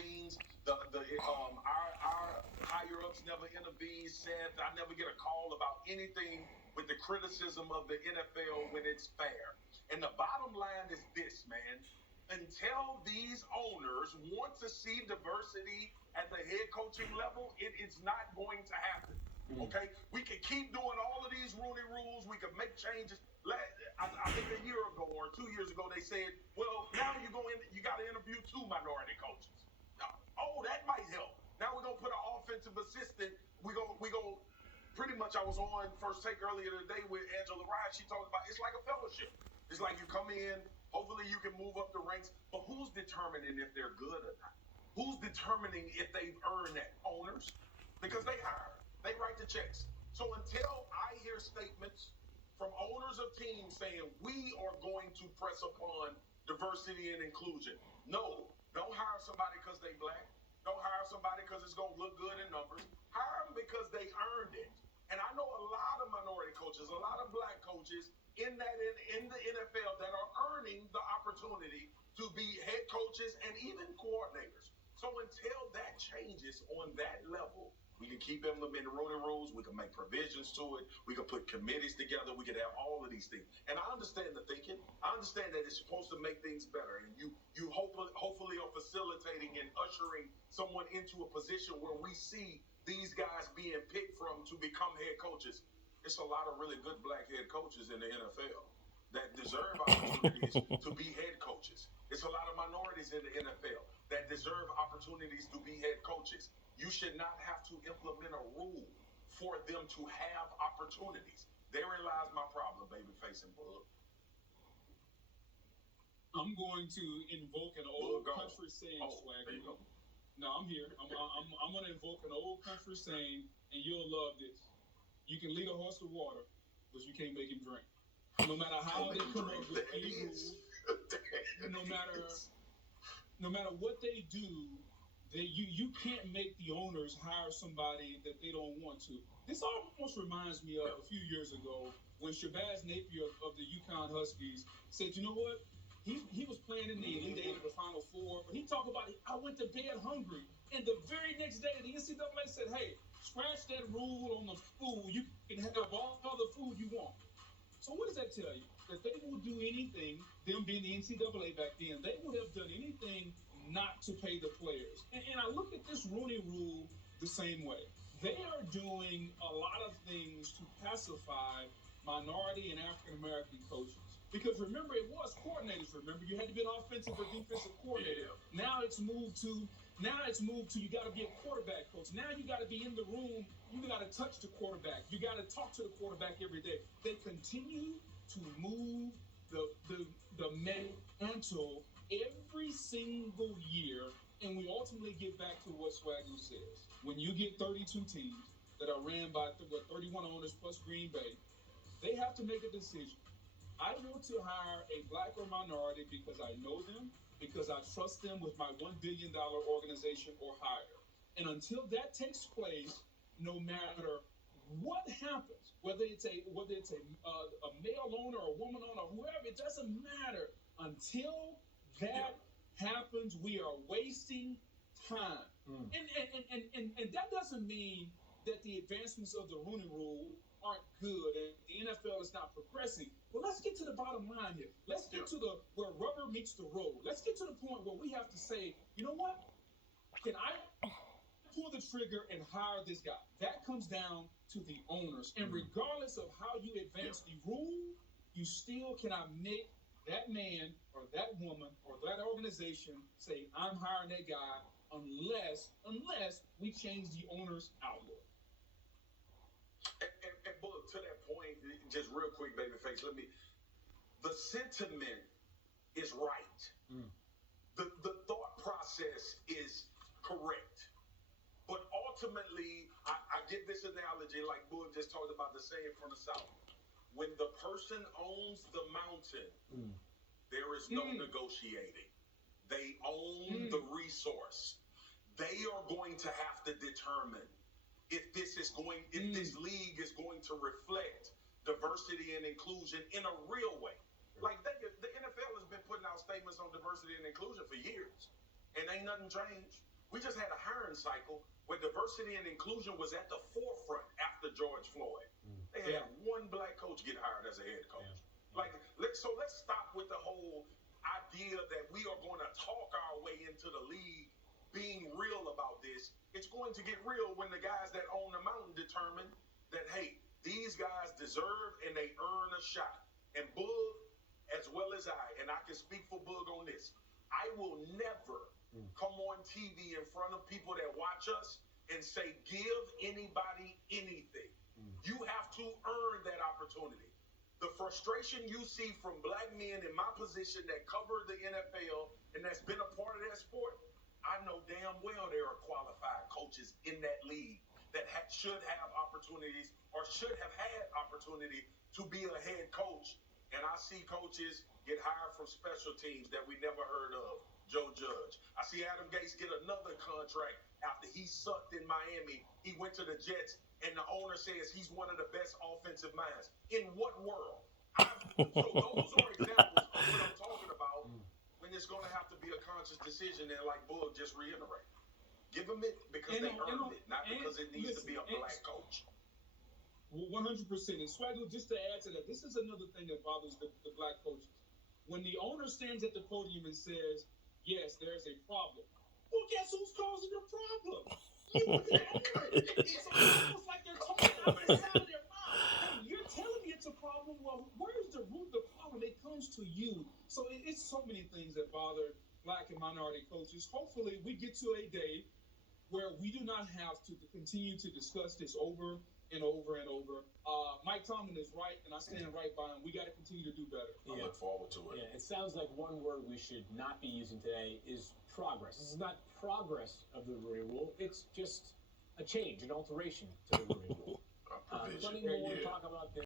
intervenes. Our higher ups never intervene. Said I never get a call about anything with the criticism of the NFL when it's fair. And the bottom line is this, man. Until these owners want to see diversity at the head coaching level, it is not going to happen. Okay, we can keep doing all of these Rooney rules. We can make changes. I think a year ago or 2 years ago they said, well, now you go in, you got to interview 2 minority coaches. Oh, that might help. Now we're gonna put an offensive assistant. We go. Pretty much, I was on First Take earlier today with Angela Ryan. She talked about it's like a fellowship. It's like you come in. Hopefully, you can move up the ranks. But who's determining if they're good or not? Who's determining if they've earned that? Owners, because they hire. They write the checks. So until I hear statements from owners of teams saying we are going to press upon diversity and inclusion, no, don't hire somebody because they black. Don't hire somebody because it's going to look good in numbers. Hire them because they earned it. And I know a lot of minority coaches, a lot of black coaches in the NFL that are earning the opportunity to be head coaches and even coordinators. So until that changes on that level, we can keep implementing Rooney rules. We can make provisions to it. We can put committees together. We can have all of these things. And I understand the thinking. I understand that it's supposed to make things better. And you hopefully are facilitating and ushering someone into a position where we see these guys being picked from to become head coaches. It's a lot of really good black head coaches in the NFL that deserve opportunities to be head coaches. It's a lot of minorities in the NFL that deserve opportunities to be head coaches. You should not have to implement a rule for them to have opportunities. Therein lies my problem, babyface and Boog. I'm going to invoke an old country saying, Swagger. No, I'm here. I'm going to invoke an old country saying, and you'll love this. You can lead a horse to water, but you can't make him drink. No matter how they come up with any rules, no matter what they do, you can't make the owners hire somebody that they don't want to. This almost reminds me of a few years ago when Shabazz Napier of the UConn Huskies said, you know what? He was playing in the Elite Eight of the Final Four, but he talked about, I went to bed hungry. And the very next day, the NCAA said, hey, scratch that rule on the food. You can have all the food you want. So what does that tell you? That they will do anything, them being the NCAA back then, they would have done anything not to pay the players. And I look at this Rooney rule the same way. They are doing a lot of things to pacify minority and African-American coaches. Because remember, it was coordinators. Remember, you had to be an offensive or defensive coordinator. Yeah. Now it's moved to you got to be a quarterback coach. Now you got to be in the room. You got to touch the quarterback. You got to talk to the quarterback every day. They continue to move the mantle every single year, and we ultimately get back to what Swagger says. When you get 32 teams that are ran by 31 owners plus Green Bay, they have to make a decision. I want to hire a black or minority because I know them, because I trust them with my $1 billion organization or higher. And until that takes place, no matter what happens, whether it's a male owner or a woman owner or whoever, it doesn't matter. Until that happens, we are wasting time. And that doesn't mean that the advancements of the Rooney Rule aren't good and the NFL is not progressing. Well, let's get to the bottom line here. Let's get to where rubber meets the road. Let's get to the point where we have to say, you know what? Can I pull the trigger and hire this guy? That comes down to the owners. And regardless of how you advance the rule, you still cannot make that man or that woman or that organization say, I'm hiring that guy unless we change the owner's outlook. And Boog, to that point, just real quick, babyface, the sentiment is right. The thought process is correct. But ultimately, I get this analogy like Boog just talked about the saying from the South. When the person owns the mountain, there is no negotiating. They own the resource. They are going to have to determine if this league is going to reflect diversity and inclusion in a real way. Like the NFL has been putting out statements on diversity and inclusion for years, and ain't nothing changed. We just had a hiring cycle where diversity and inclusion was at the forefront after George Floyd. They had one black coach get hired as a head coach. So let's stop with the whole idea that we are going to talk our way into the league being real about this. It's going to get real when the guys that own the mountain determine that, hey, these guys deserve and they earn a shot. And Boog, as well as and I can speak for Boog on this, I will never come on TV in front of people that watch us and say, give anybody anything. You have to earn that opportunity. The frustration you see from black men in my position that cover the NFL and that's been a part of that sport, I know damn well there are qualified coaches in that league that should have opportunities or should have had opportunity to be a head coach. And I see coaches get hired from special teams that we never heard of. Joe Judge. I see Adam Gase get another contract after he sucked in Miami. He went to the Jets, and the owner says he's one of the best offensive minds. In what world? So those are examples of what I'm talking about when it's going to have to be a conscious decision, and like Boog just reiterated. Give them it because they earned it, not because it needs to be a black coach. 100%. And Swaggle, just to add to that, this is another thing that bothers the black coaches. When the owner stands at the podium and says, yes, there's a problem. Well, guess who's causing the problem? You, the owner. It's almost like they're talking out the side of their mouth. Hey, you're telling me it's a problem. Well, where's the root of the problem? It comes to you. So it's so many things that bother black and minority coaches. Hopefully, we get to a day where we do not have to continue to discuss this over and over and over. Mike Tomlin is right, and I stand right by him. We got to continue to do better. I look forward to it. Yeah, it sounds like one word we should not be using today is progress. This is not progress of the Rooney Rule. It's just a change, an alteration to the Rooney Rule. Plenty more to talk about this.